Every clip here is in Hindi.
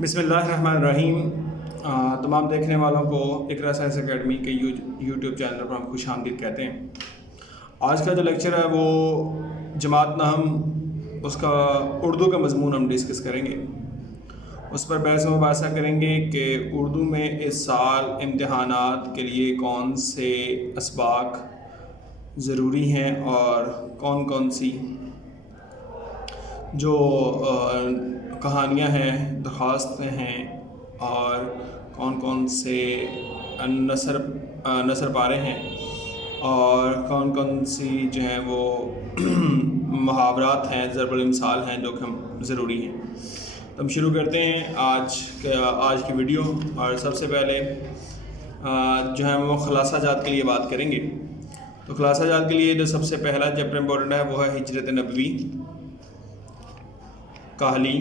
बिस्मिल्लाहिर्रहमानिर्रहीम। तमाम देखने वालों को इकरा साइंस एकेडमी के यूट्यूब चैनल पर हम खुश आमदीद कहते हैं। आज का जो लेक्चर है वो जमात नहम उसका उर्दू का मज़मून हम डिस्कस करेंगे। उस पर बहस मुबासा करेंगे कि उर्दू में इस साल इम्तिहानात के लिए कौन से असबाक ज़रूरी हैं और कौन कौन सी जो कहानियाँ हैं, दरख्वास्तें हैं और कौन कौन से नसर पारे हैं और कौन कौन सी जो हैं वो मुहावरात हैं, ज़रबुल इम्साल हैं जो कि हम ज़रूरी हैं। तो हम शुरू करते हैं आज की वीडियो। और सबसे पहले जो है वो खलासा जात के लिए बात करेंगे। तो खलासा जात के लिए जो सबसे पहला चैप्टर इम्पोर्टेंट है वो है हिजरत नबवी, कहली,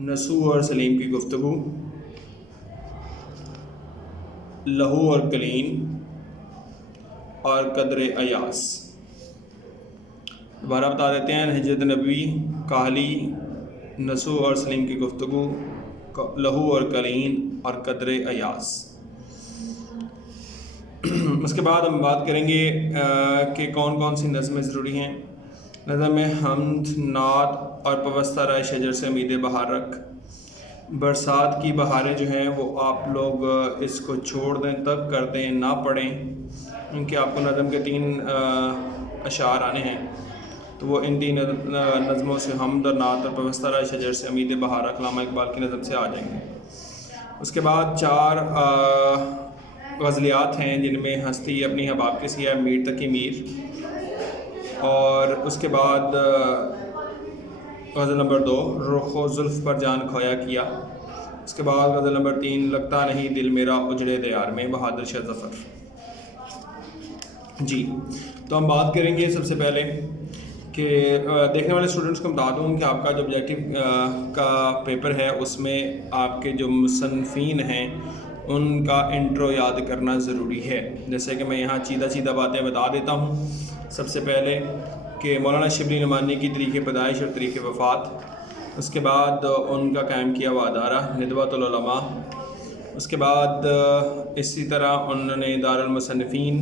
नसू और सलीम की गुफ्तगू, लहू और कलीन और कदर अयास। दोबारा बता देते हैं, हिजरत नबवी, कहली, नसू और सलीम की गुफ्तगू, लहू और कलीन और कदर अयास। उसके बाद हम बात करेंगे कि कौन कौन सी नज़में ज़रूरी हैं। नज़म हमद, नात और पवस्ता राय शजर से उम्मीद बहार रख। बरसात की बहारें जो हैं वो आप लोग इसको छोड़ दें, तब कर दें, ना पढ़ें, क्योंकि आपको नज़म के 3 अशार आने हैं। तो वो इन 3 नज़मों से हमद और नात और पवस्ता राय शजर से उम्मीद बहार रख अल्लामा इकबाल की नज़म से आ जाएंगे। उसके बाद 4 गज़लियात हैं जिनमें हस्ती अपनी हबाब के सिया मीर तकी मीर। और उसके बाद गज़ल नंबर 2, रुखो जुल्फ़ पर जान खोया किया। उसके बाद गज़ल नंबर 3, लगता नहीं दिल मेरा उजड़े दयार में, बहादुर शाह ज़फ़र। जी, तो हम बात करेंगे सबसे पहले कि देखने वाले स्टूडेंट्स को बता दूँ कि आपका जो ऑब्जेक्टिव का पेपर है उसमें आपके जो मुसन्निफ़ीन हैं उनका इंट्रो याद करना ज़रूरी है। जैसे कि मैं यहाँ सीधा बातें बता देता हूँ। सबसे पहले कि मौलाना शिबली नुमानी की तरीक़े पैदाइश और तरीक़े वफ़ात। उसके बाद उनका कायम किया हुआ अदारा नदवतुल उलमा। उसके बाद इसी तरह उन्होंने दारुल मुसन्निफ़ीन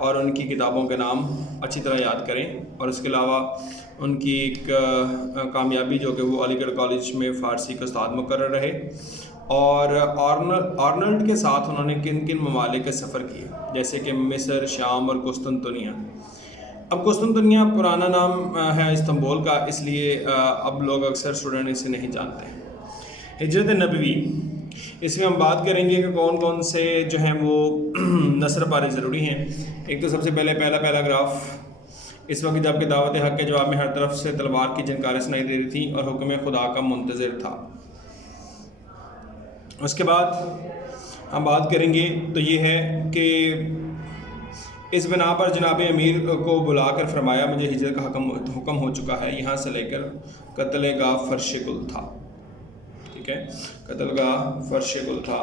और उनकी किताबों के नाम अच्छी तरह याद करें। और उसके अलावा उनकी एक कामयाबी जो कि वो अलीगढ़ कॉलेज में फ़ारसी के उस्ताद मुकर्रर रहे। और आर्नल्ड के साथ उन्होंने किन किन ममालिक के सफ़र किए, जैसे कि मिस्र, शाम और कुस्तुनतुनिया। अब कुस्तुनतुनिया पुराना नाम है इस्तांबुल का, इसलिए अब लोग अक्सर स्टूडेंट इसे नहीं जानते। हिजरत नबवी, इसमें हम बात करेंगे कि कौन कौन से जो हैं वो नसर पारे ज़रूरी हैं। एक तो सबसे पहले पहला पैराग्राफ, इस वक्त जबकि दावत हक़ के जवाब में हर तरफ से तलवार की झनकारें सुनाई दे रही थी और हुक्म खुदा का मुंतज़िर था। उसके बाद हम बात करेंगे तो ये है कि इस बिना पर जनाब अमीर को बुलाकर फरमाया, मुझे हिजरत का हुक्म हो चुका है, यहाँ से लेकर कत्ल गा फर्श गुल था। ठीक है, कत्ल गा फर्श गुल था।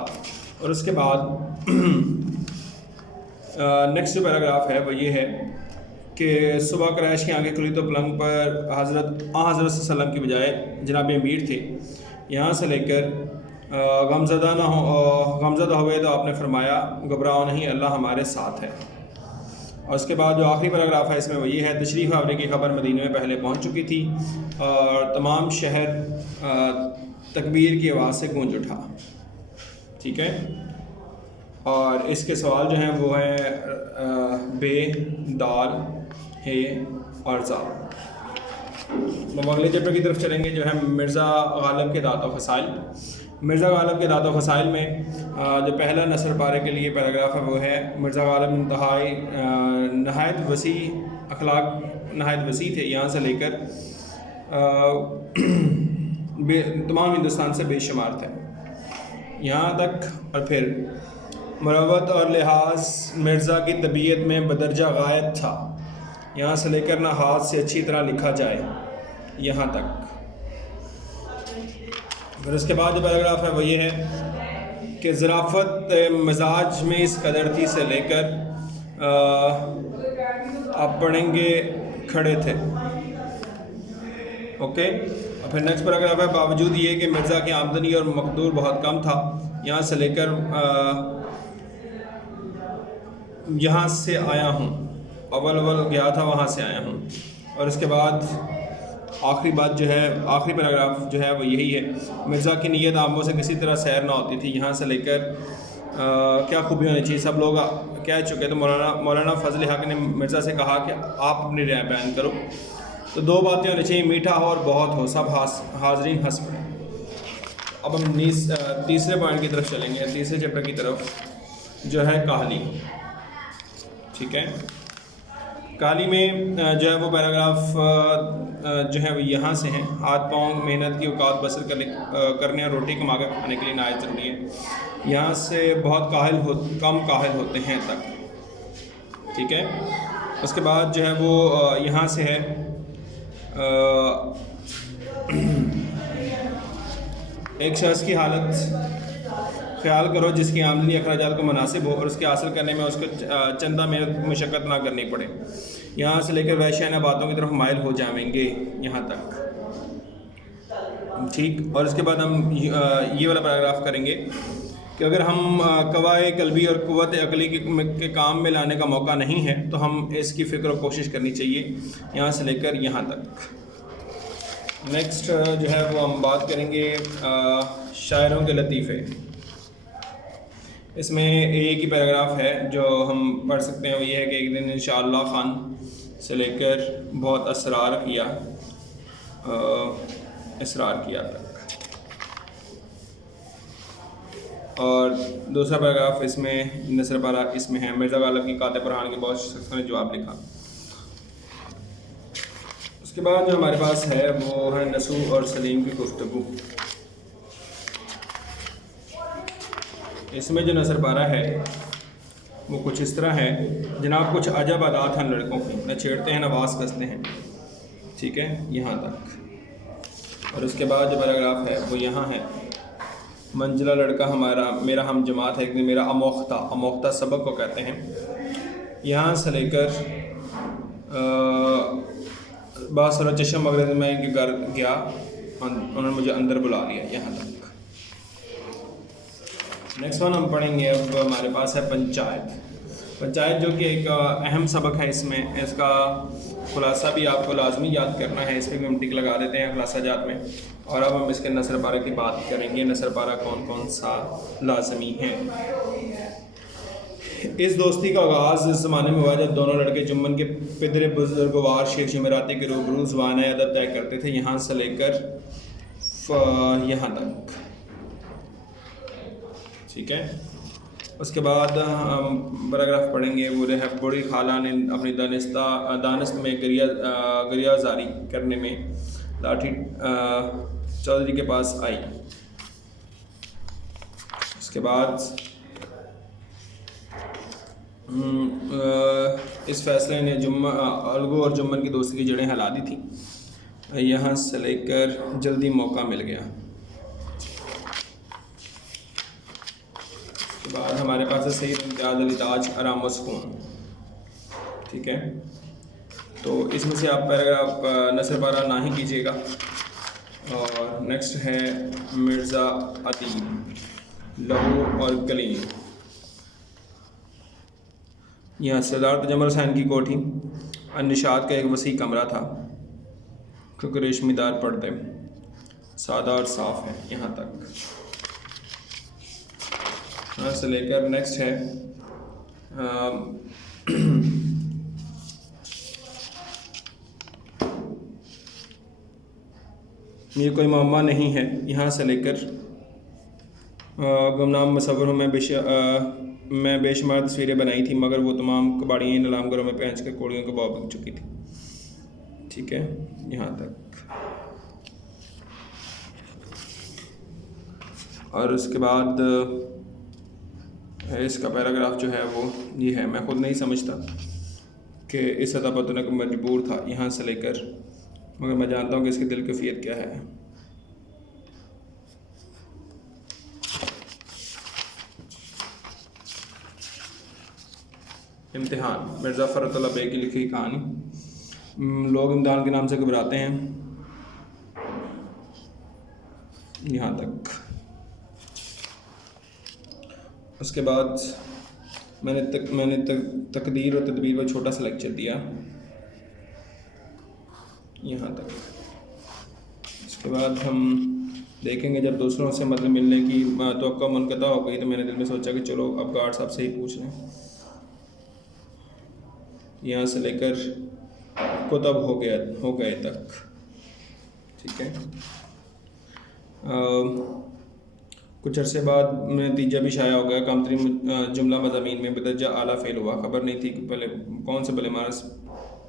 और उसके बाद नेक्स्ट जो पैराग्राफ है वो ये है कि सुबह क्रैश की आंखें खुली तो पलंग पर हज़रत सल्लम की बजाय जनाब अमीर थे। यहाँ से लेकर गमज़दा हुए तो आपने फरमाया, घबराओ नहीं, अल्लाह हमारे साथ है। और उसके बाद जो आखिरी पैराग्राफ है इसमें वो ये है, तशरीफ़ आवने की खबर मदीने में पहले पहुंच चुकी थी और तमाम शहर तकबीर की आवाज़ से गूंज उठा। ठीक है, और इसके सवाल जो हैं वो हैं बे, दाल, हे और ज़ा। हम अगले चैप्टर की तरफ चलेंगे जो है मिर्ज़ा गालिब के दात व फ़साइल। मिर्ज़ा गालिब के दात व फ़साइल में जो पहला नसर पारे के लिए पैराग्राफ है वो है, मिर्ज़ा गालिब नहायत वसी अखलाक नहायत वसी थे, यहाँ से लेकर तमाम हिंदुस्तान से बेशुमार थे यहाँ तक। और फिर मरवत और लिहाज मिर्ज़ा की तबीयत में बदरजा गायब था, यहाँ से लेकर ना हाथ से अच्छी तरह लिखा जाए यहाँ तक। फिर उसके बाद जो पैराग्राफ है वो ये है कि ज़राफ़त मिजाज में इस कदरती से लेकर आप पढ़ेंगे खड़े थे। ओके। और फिर नेक्स्ट पैराग्राफ है, बावजूद ये कि मिर्ज़ा की आमदनी और मकदूर बहुत कम था, यहाँ से लेकर यहाँ से आया हूँ, अव्वल गया था वहाँ से आया हूँ। और इसके बाद आखिरी बात जो है, आखिरी पैराग्राफ जो है वो यही है, मिर्ज़ा की नीयत आमों से किसी तरह सैर ना होती थी, यहाँ से लेकर क्या खूबी होनी चाहिए सब लोग कह चुके। तो मौलाना फजल हक ने मिर्ज़ा से कहा कि आप अपनी राय बयान करो। तो दो बातें होनी चाहिए, मीठा हो और बहुत हो, सब हाजरीन हंस पड़े। अब हम तीसरे पॉइंट की तरफ चलेंगे, तीसरे चैप्टर की तरफ जो है कहानी। ठीक है, कहानी में जो है वो पैराग्राफ जो है वो यहाँ से हैं, हाथ पाँव मेहनत की औकात बसर करने और रोटी कमा कर खाने के लिए नहायत ज़रूरी है। यहाँ से बहुत कम काहिल होते हैं तक। ठीक है, उसके बाद जो है वो यहाँ से है एक शख्स की हालत ख्याल करो जिसकी आमदनी अखराजात को मुनासिब हो और उसके हासिल करने में उसको चंदा मेहनत मशक्क़त ना करनी पड़े। यहाँ से लेकर वैश्याना बातों की तरफ माइल हो जाएंगे यहाँ तक। ठीक, और इसके बाद हम ये वाला पैराग्राफ करेंगे कि अगर हम कवाए कल्बी और क़ुव्वत अक़ली के काम में लाने का मौका नहीं है तो हम इसकी फ़िक्र और कोशिश करनी चाहिए, यहाँ से लेकर यहाँ तक। नेक्स्ट जो है वो हम बात करेंगे शायरों के लतीफ़े। इसमें एक ही पैराग्राफ है जो हम पढ़ सकते हैं, वो ये है कि एक दिन इंशाअल्लाह ख़ान से लेकर बहुत इसरार किया तक। और दूसरा पैराग्राफ इसमें नसर पारा इसमें है, मिर्ज़ा गालिब की कातिब फरहान के बहुत शख्सों ने जवाब लिखा। उसके बाद जो हमारे पास है वो है नसू और सलीम की गुफ्तगू। इसमें जो नसर पारा है वो कुछ इस तरह है, जनाब कुछ अजब आदात हैं लड़कों की, न छेड़ते हैं न वास कसते हैं। ठीक है, यहाँ तक। और उसके बाद जो पैराग्राफ है वो यहाँ है, मंजिला लड़का मेरा हम जमात है, एक दिन मेरा अमोख्ता सबक को कहते हैं। यहाँ से लेकर बासरा चशम मगरब में इनके घर गया, उन्होंने मुझे अंदर बुला लिया, यहाँ तक। नेक्स्ट वन हम पढ़ेंगे, अब हमारे पास है पंचायत जो कि एक अहम सबक है। इसमें इसका खुलासा भी आपको लाजमी याद करना है, इस पर भी हम टिक लगा देते हैं खुलासा जात में। और अब हम इसके नसर पारा की बात करेंगे, नसर पारा कौन कौन सा लाजमी है। इस दोस्ती का आगाज़ इस ज़माने में हुआ जब दोनों लड़के जुम्मन के पिदर बुजुर्गवार शेख जमेराती के रूबरू ज़बान अदब तय करते थे, यहाँ से लेकर यहाँ तक। ठीक है, उसके बाद हम पैराग्राफ पढ़ेंगे, वो है बड़ी खाला ने अपनी दानिस्त में गरियाजारी करने में लाठी चौधरी के पास आई। उसके बाद इस फैसले ने अलगू और जुम्मन की दोस्ती की जड़ें हिला दी थी, यहाँ से लेकर जल्दी मौका मिल गया। उसके बाद हमारे पास है सईद इम्तियाज़ अली ताज आराम व सुकून। ठीक है, तो इसमें से आप पैराग्राफ नसर पारा ना ही कीजिएगा। और नेक्स्ट है मिर्ज़ा अदीब लहू और कलीम। यहाँ सरदार तजम्मुल हुसैन की कोठी निशात का एक वसी कमरा था, क्योंकि रेशमीदार पर्दे सादा और साफ़ है, यहाँ तक। यहाँ से लेकर नेक्स्ट है ये कोई मामा नहीं है, यहाँ से लेकर गुमनाम मुसव्वर हूँ मैं बेशुमार तस्वीरें बनाई थी, मगर वो तमाम कबाड़ियाँ नीलामगरों में पहुँच कर कोड़ियों को भाव बिक चुकी थी। ठीक है, यहाँ तक। और उसके बाद इसका पैराग्राफ जो है वो ये है, मैं खुद नहीं समझता कि इस सतह पर दुनिया को मजबूर था, यहाँ से लेकर, मगर मैं जानता हूँ कि इसकी दिल कैफियत क्या है। इम्तिहान, मिर्ज़ा फ़रतुल्लाह बेग की लिखी कहानी। लोग इम्तिहान के नाम से घबराते हैं, यहाँ तक। उसके बाद मैंने तकदीर और तदबीर पर छोटा सा लेक्चर दिया यहाँ तक। उसके बाद हम देखेंगे जब दूसरों से मदद मिलने की तवक्को मुनक़ता हो गई तो मैंने दिल में सोचा कि चलो अब गार्ड साहब से ही पूछ लें, यहाँ से लेकर कुतब हो गए तक। ठीक है। कुछ अरसे बाद नतीजा भी शाया हो गया। कम तरीन जुमला मज़ामीन में बदरजा आला फ़ेल हुआ। ख़बर नहीं थी कि पहले कौन से भले मानस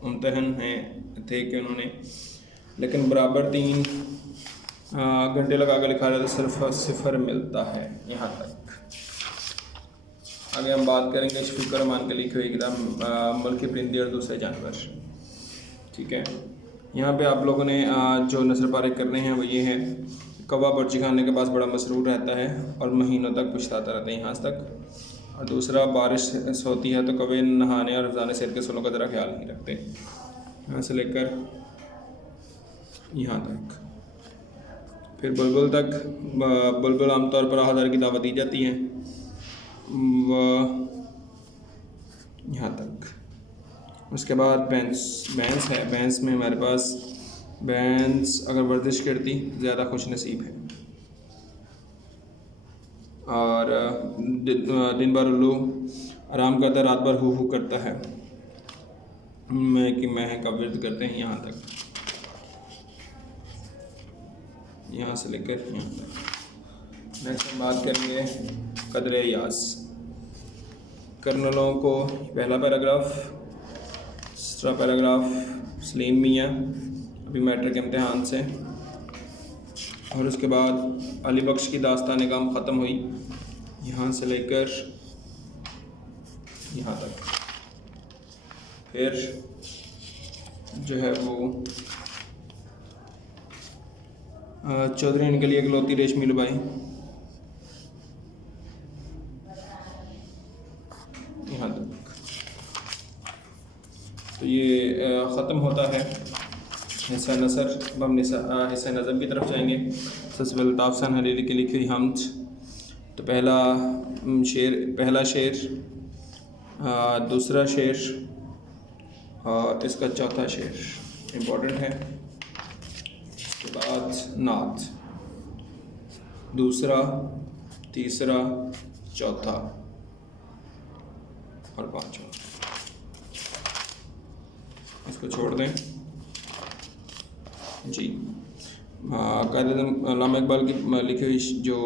मुम्तहन हैं थे कि उन्होंने, लेकिन बराबर 3 घंटे लगा कर लिखा रहा था, सिर्फ 0 मिलता है यहाँ तक। आगे हम बात करेंगे शफीक रहमान के लिखे हुए किताब मुल्की परिंदे और दूसरे जानवर। ठीक है। यहाँ पे आप लोगों ने जो नसर पारे करने हैं वो ये है, कौवा बर्ची खाने के पास बड़ा मसरूर रहता है और महीनों तक पछताता रहता है यहाँ तक। और दूसरा, बारिश होती है तो कौवे नहाने और रज़ाने सेहत के सुनों का ज़रा ख्याल नहीं रखते। यहाँ से लेकर यहाँ तक। फिर बुलबुल तक। बुलबुल आमतौर पर आहादार की दावत दी जाती है यहाँ तक। उसके बाद भैंस है। भैंस में हमारे पास भैंस अगर वर्जिश करती ज़्यादा खुश नसीब है। और दिन भर उल्लू आराम करता, रात भर हू करता है। मैं का विर्द करते हैं यहाँ तक, यहाँ से लेकर यहाँ तक। नेक्स्ट हम बात करेंगे कदर यास। कर्नलों को पहला पैराग्राफ, दूसरा पैराग्राफ सलीम मियाँ अभी मैट्रिक के इम्तहान से, और उसके बाद अली बख्श की दास्तान गम ख़त्म हुई यहाँ से लेकर यहाँ तक। फिर जो है वो चौधरी इनके लिए इकलौती रेशमी लुबाई यहाँ तक। तो ये ख़त्म होता है हिस्सा नसर। अब हम हिस्सा नज़म की तरफ जाएंगे। सबसे पहले ताफ़सन हरीरी की लिखी हुई हमद। तो पहला शेर, दूसरा शेर और इसका चौथा शेर इम्पोर्टेंट है। उसके बाद नात, दूसरा, तीसरा, चौथा और पांचवा। इसको छोड़ दें जी। अल्लामा इकबाल की लिखी हुई जो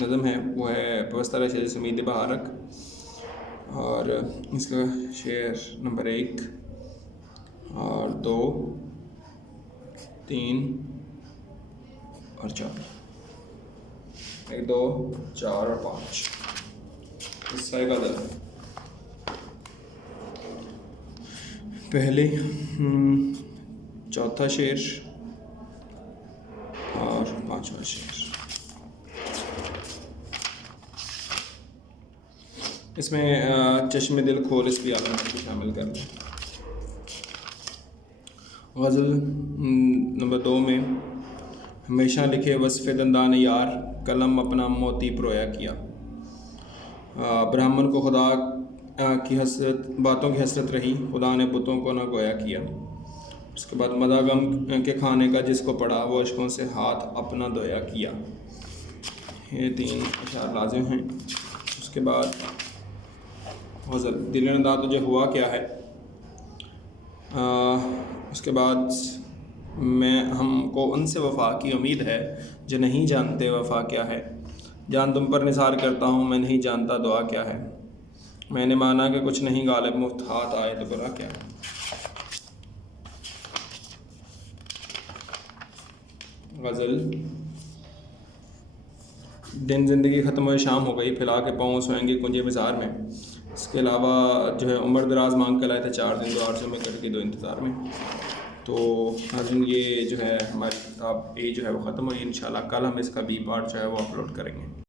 नज़म है वो है पवस्तरा शेर समीद बहारक, और इसका शेर नंबर 1 और 2, 3 और 4, 1, 2, 4 और 5। हिस्सा गज़ल पहले चौथा शेर और पांचवा शेर। इसमें चश्मे दिल खोल इस भी आलम को शामिल कर लें। गज़ल नंबर 2 में हमेशा लिखे वस्फ़ दंदान यार, कलम अपना मोती परोया किया। ब्राह्मण को खुदा की हसरत, बातों की हसरत रही, खुदा ने बुतों को न गोया किया। उसके बाद मदा गम के खाने का जिसको पड़ा, वो अशकों से हाथ अपना धोया किया। ये 3 अशार लाज़िम हैं। उसके बाद गज़ल दिल नदा तुझे हुआ क्या है। उसके बाद हमको उनसे वफ़ा की उम्मीद है जो नहीं जानते वफ़ा क्या है। जान तुम पर निसार करता हूँ, मैं नहीं जानता दुआ क्या है। मैंने माना कि कुछ नहीं गालिब, मुफ्त हाथ आए तो बुरा क्या है। गज़ल दिन ज़िंदगी ख़त्म हुई, शाम हो गई, फैला के पाँव सोएंगे कुंजे बाज़ार में। इसके अलावा जो है उम्र दराज मांग के लाए थे 4 दिन 2 आरज़ों में कट के 2 इंतज़ार में। तो नाज़रीन ये जो है हमारी किताब A जो है वो ख़त्म हुई। इंशाल्लाह कल हम इसका B पार्ट जो है वो अपलोड करेंगे।